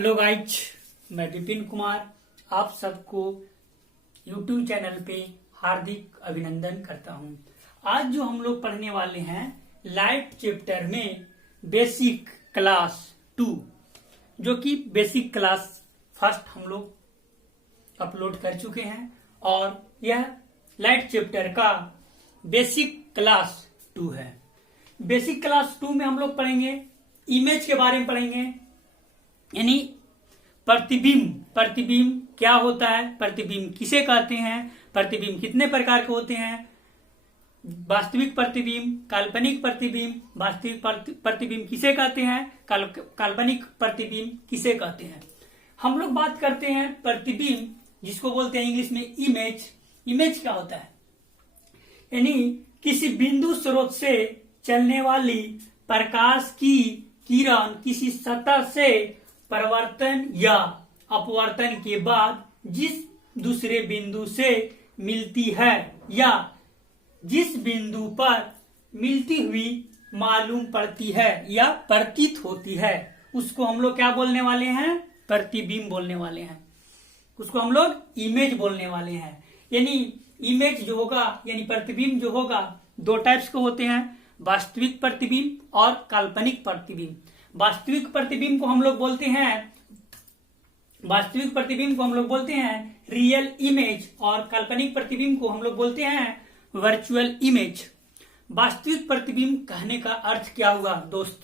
Hello guys, मैं विपिन कुमार आप सबको यूट्यूब चैनल पे हार्दिक अभिनंदन करता हूं। आज जो हम लोग पढ़ने वाले हैं लाइफ चैप्टर में बेसिक क्लास 2, जो कि बेसिक क्लास फर्स्ट हम लोग अपलोड कर चुके हैं और यह लाइफ चैप्टर का बेसिक क्लास 2 है। बेसिक क्लास 2 में हम लोग पढ़ेंगे इमेज के बारे में पढ़ेंगे, यानी प्रतिबिंब क्या होता है, प्रतिबिंब किसे कहते हैं, प्रतिबिंब कितने प्रकार के होते हैं, वास्तविक प्रतिबिंब, काल्पनिक प्रतिबिंब, वास्तविक प्रतिबिंब किसे कहते हैं, काल्पनिक प्रतिबिंब किसे कहते हैं। हम लोग बात करते हैं प्रतिबिंब, जिसको बोलते हैं इंग्लिश में इमेज। इमेज क्या होता है, यानी किसी बिंदु स्रोत से चलने वाली प्रकाश की किरण किसी सतह से परिवर्तन या अपवर्तन के बाद जिस दूसरे बिंदु से मिलती है या जिस बिंदु पर मिलती हुई मालूम पड़ती है या प्रतीत होती है, उसको हम लोग क्या बोलने वाले हैं, प्रतिबिंब बोलने वाले हैं। उसको हम लोग इमेज बोलने वाले हैं। यानी इमेज जो होगा, यानी प्रतिबिंब जो होगा, दो टाइप्स के होते हैं, वास्तविक प्रतिबिंब और काल्पनिक प्रतिबिंब। वास्तविक प्रतिबिंब को हम लोग बोलते हैं रियल इमेज और काल्पनिक प्रतिबिंब को हम लोग बोलते हैं वर्चुअल इमेज। वास्तविक प्रतिबिंब कहने का अर्थ क्या हुआ दोस्त?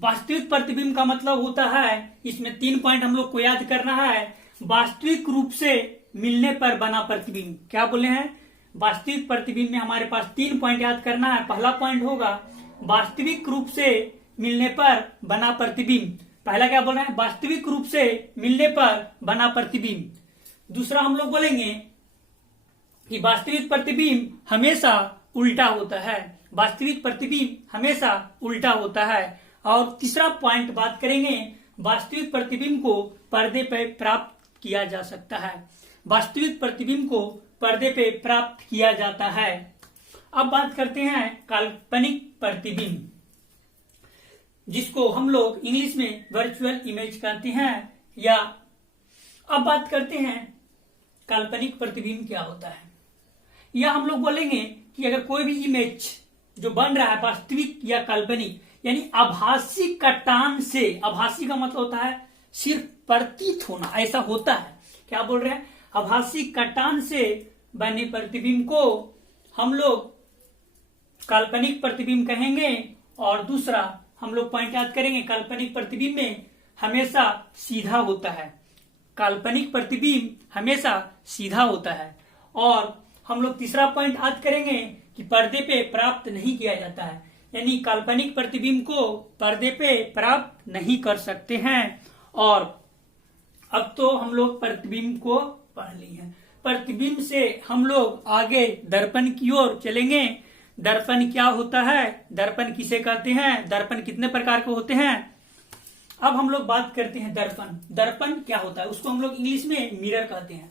वास्तविक प्रतिबिंब का मतलब होता है, इसमें 3 पॉइंट हम लोग को याद करना है। वास्तविक रूप से मिलने पर बना प्रतिबिंब, क्या बोले हैं, वास्तविक प्रतिबिंब में हमारे पास 3 पॉइंट याद करना है। पहला पॉइंट होगा वास्तविक रूप से मिलने पर बना प्रतिबिंब। पहला क्या बोल रहे हैं, वास्तविक रूप से मिलने पर बना प्रतिबिंब। दूसरा हम लोग बोलेंगे कि वास्तविक प्रतिबिंब हमेशा उल्टा होता है, वास्तविक प्रतिबिंब हमेशा उल्टा होता है। और तीसरा पॉइंट बात करेंगे, वास्तविक प्रतिबिंब को पर्दे पर प्राप्त किया जा सकता है। वास्तविक प्रतिबिंब को पर्दे पे प्राप्त किया जाता है। अब बात करते हैं काल्पनिक प्रतिबिंब, जिसको हम लोग इंग्लिश में वर्चुअल इमेज कहते हैं। या अब बात करते हैं काल्पनिक प्रतिबिंब क्या होता है। या हम लोग बोलेंगे कि अगर कोई भी इमेज जो बन रहा है वास्तविक या काल्पनिक, यानी आभासी कटान से, आभासी का मतलब होता है सिर्फ प्रतीत होना, ऐसा होता है। क्या बोल रहे हैं, आभासी कटान से बने प्रतिबिंब को हम लोग काल्पनिक प्रतिबिंब कहेंगे। और दूसरा हम लोग पॉइंट याद करेंगे, काल्पनिक प्रतिबिंब में हमेशा सीधा होता है, काल्पनिक प्रतिबिंब हमेशा सीधा होता है। और हम लोग तीसरा पॉइंट याद करेंगे कि पर्दे पे प्राप्त नहीं किया जाता है, यानी काल्पनिक प्रतिबिंब को पर्दे पे प्राप्त नहीं कर सकते हैं। और अब तो हम लोग प्रतिबिंब को पढ़ ली है। प्रतिबिंब से हम लोग आगे दर्पण की ओर चलेंगे। दर्पण क्या होता है, दर्पण किसे कहते हैं, दर्पण कितने प्रकार के होते हैं। अब हम लोग बात करते हैं दर्पण। दर्पण क्या होता है, उसको हम लोग इंग्लिश में मिरर कहते हैं।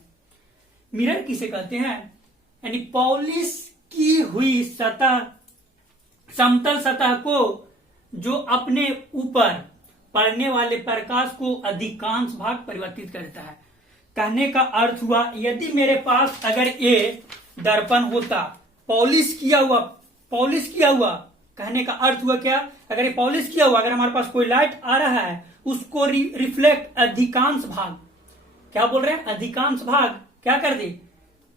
मिरर किसे कहते हैं, यानी पॉलिश की हुई सतह, समतल सतह को जो अपने ऊपर पड़ने वाले प्रकाश को अधिकांश भाग परिवर्तित करता है। कहने का अर्थ हुआ, यदि मेरे पास अगर ये दर्पण होता पॉलिश किया हुआ, कहने का अर्थ हुआ क्या, अगर ये पॉलिश किया हुआ, अगर हमारे पास कोई लाइट आ रहा है, उसको रिफ्लेक्ट अधिकांश भाग, क्या बोल रहे हैं, अधिकांश भाग क्या कर दे,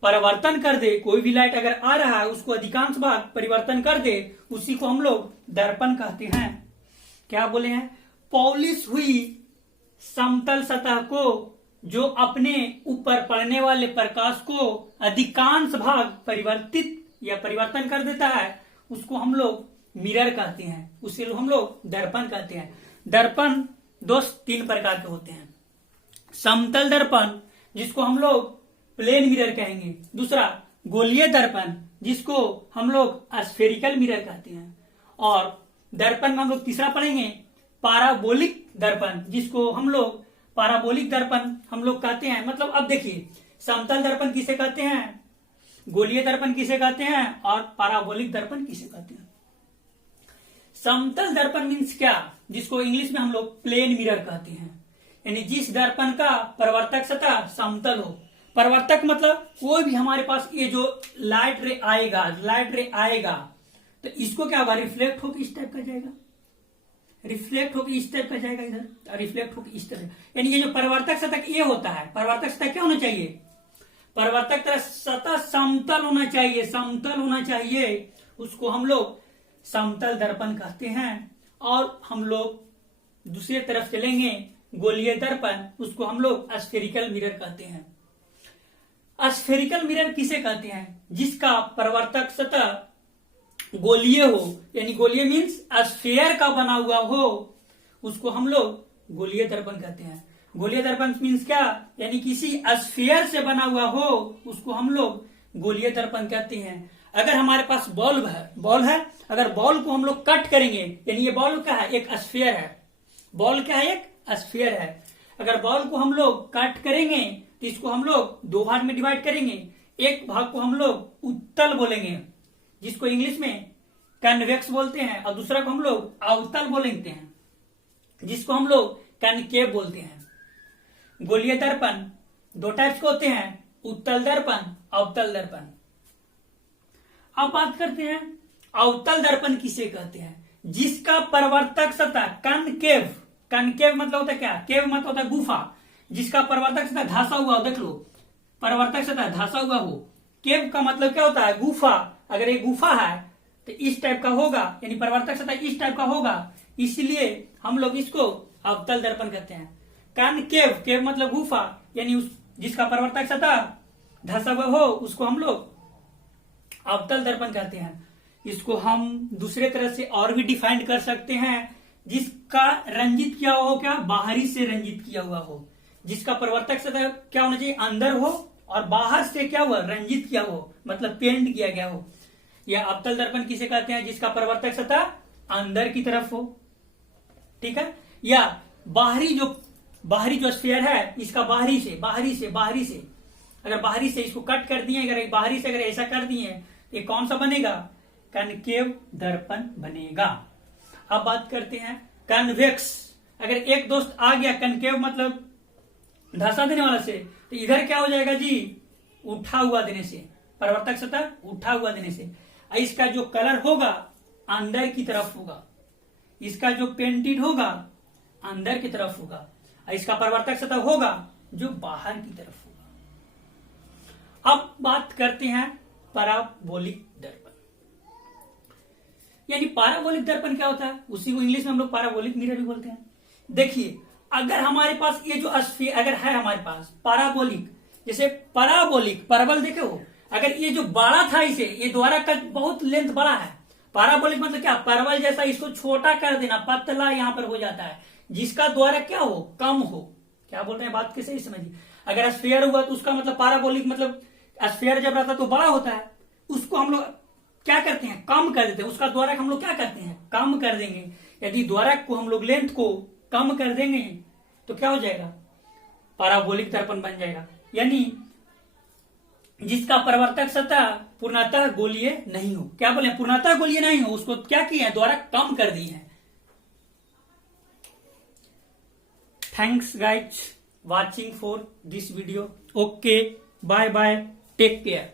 परिवर्तन कर दे। कोई भी लाइट अगर आ रहा है उसको अधिकांश भाग परिवर्तन कर दे, उसी को हम लोग दर्पण कहते हैं। क्या बोले हैं, पॉलिश हुई समतल सतह को जो अपने ऊपर पड़ने वाले प्रकाश को अधिकांश भाग परिवर्तित या परिवर्तन कर देता है, उसको हम लोग मिरर कहते हैं, उसे हम लोग दर्पण कहते हैं। दर्पण दोस्त 3 प्रकार के होते हैं। समतल दर्पण, जिसको हम लोग प्लेन मिरर कहेंगे। दूसरा गोलीय दर्पण, जिसको हम लोग स्फेरिकल मिरर कहते हैं। और दर्पण में हम लोग तीसरा पढ़ेंगे पाराबोलिक दर्पण, जिसको हम लोग पाराबोलिक दर्पण हम लोग कहते हैं। मतलब अब देखिए, समतल दर्पण किसे कहते हैं, गोलीय दर्पण किसे कहते हैं और पाराबोलिक दर्पण किसे कहते हैं। समतल दर्पण मीन्स क्या, जिसको इंग्लिश में हम लोग प्लेन मिरर कहते हैं। यानी जिस दर्पण का परावर्तक सतह समतल हो। परावर्तक मतलब कोई भी हमारे पास ये जो लाइट रे आएगा तो इसको क्या होगा, रिफ्लेक्ट होकर इस टाइप का जाएगा, रिफ्लेक्ट होकर इस टाइप का जाएगा, इधर रिफ्लेक्ट होकर इस तरह। यानी ये जो परावर्तक सतह ये होता है, परावर्तक सतह क्या होना चाहिए, परावर्तक सतह समतल होना चाहिए, समतल होना चाहिए। उसको हम लोग समतल दर्पण कहते हैं। और हम लोग दूसरी तरफ चलेंगे, गोलीय दर्पण, उसको हम लोग स्फेरिकल मिरर कहते हैं। स्फेरिकल मिरर किसे कहते हैं, जिसका परावर्तक सतह गोलीय हो, यानी गोलीय मीन्स स्फेयर का बना हुआ हो, उसको हम लोग गोलीय दर्पण कहते हैं। गोलीय दर्पण मीन्स क्या, यानी किसी स्फेयर से बना हुआ हो, उसको हम लोग गोलीय दर्पण कहते हैं। अगर हमारे पास बॉल है, अगर बॉल को हम लोग कट करेंगे, यानी ये बॉल क्या है, एक स्फेयर है, बॉल क्या है, एक स्फेयर है। अगर बॉल को हम लोग कट करेंगे तो इसको हम लोग दो भाग में डिवाइड करेंगे। एक भाग को हम लोग उत्तल बोलेंगे, जिसको इंग्लिश में कन्वेक्स बोलते हैं, और दूसरा को हम लोग अवतल बोलते हैं, जिसको हम लोग कनकेव बोलते हैं। गोलीय दर्पण दो टाइप्स के होते हैं, उत्तल दर्पण, अवतल दर्पण। अब बात करते हैं अवतल दर्पण किसे कहते हैं, जिसका परावर्तक सतह कनकेव, कनकेव मतलब होता है क्या, केव मतलब होता है गुफा, जिसका परावर्तक सतह धंसा हुआ हो, देख लो परावर्तक सतह धंसा हुआ हो। केव का मतलब क्या होता है, गुफा। अगर ये गुफा है तो इस टाइप का होगा, यानी परावर्तक सतह इस टाइप का होगा, इसलिए हम लोग इसको अवतल दर्पण कहते हैं। कनकेव, केव मतलब गुफा, यानी जिसका परावर्तक सतह धंसा हुआ हो, उसको हम लोग अवतल दर्पण कहते हैं। इसको हम दूसरे तरह से और भी डिफाइन कर सकते हैं, जिसका रंजित किया हुआ हो, क्या बाहरी से रंजित किया हुआ हो, जिसका परावर्तक सतह क्या होना चाहिए, अंदर हो, और बाहर से क्या हुआ, रंजित किया हो, मतलब पेंट किया गया हो। यह अवतल दर्पण किसे कहते हैं, जिसका परावर्तक सतह अंदर की तरफ हो, ठीक है। या बाहरी जो स्फीयर है, इसका बाहरी से अगर बाहरी से इसको कट कर दिए, अगर बाहरी से अगर ऐसा कर दिए, ये कौन सा बनेगा, कनकेव दर्पण बनेगा। अब बात करते हैं कन्वेक्स। अगर एक दोस्त आ गया, कनकेव मतलब धंसा देने वाला से, तो इधर क्या हो जाएगा जी, उठा हुआ देने से, परावर्तक सतह उठा हुआ देने से। इसका जो कलर होगा अंदर की तरफ होगा, इसका जो पेंटेड होगा अंदर की तरफ होगा, इसका परावर्तक सतह होगा जो बाहर की तरफ होगा। अब बात करते हैं पैराबोलिक दर्पण। यानी पैराबोलिक दर्पण क्या होता है, उसी को इंग्लिश में हम लोग पैराबोलिक मिरर भी बोलते हैं। देखिए, अगर हमारे पास ये जो स्फीयर अगर है हमारे पास पैराबोलिक, जैसे पैराबोलिक परवल देखे हो, अगर ये जो बड़ा था, इसे ये द्वारा का बहुत लेंथ बड़ा है। पैराबोलिक मतलब क्या, परवल जैसा, इसको छोटा कर देना, पतला यहां पर हो जाता है, जिसका द्वारा क्या हो, कम हो। क्या बोल रहे हैं, बात कैसे समझिए। अगर स्फीयर हुआ तो उसका मतलब पैराबोलिक मतलब स्फीयर जब रहता है तो बड़ा होता है, उसको हम लोग क्या करते हैं, कम कर देते हैं, उसका द्वारक हम लोग क्या करते हैं, कम कर देंगे। यदि द्वारक को हम लोग लेंथ को कम कर देंगे तो क्या हो जाएगा, पैराबोलिक दर्पण बन जाएगा। यानी जिसका परावर्तक सतह पूर्णतः गोलीय नहीं हो, क्या बोले, पूर्णतः गोलीय नहीं हो, उसको क्या किया है, द्वारक कम कर दिए हैं। Thanks guys watching for this video. Okay, bye bye, take care.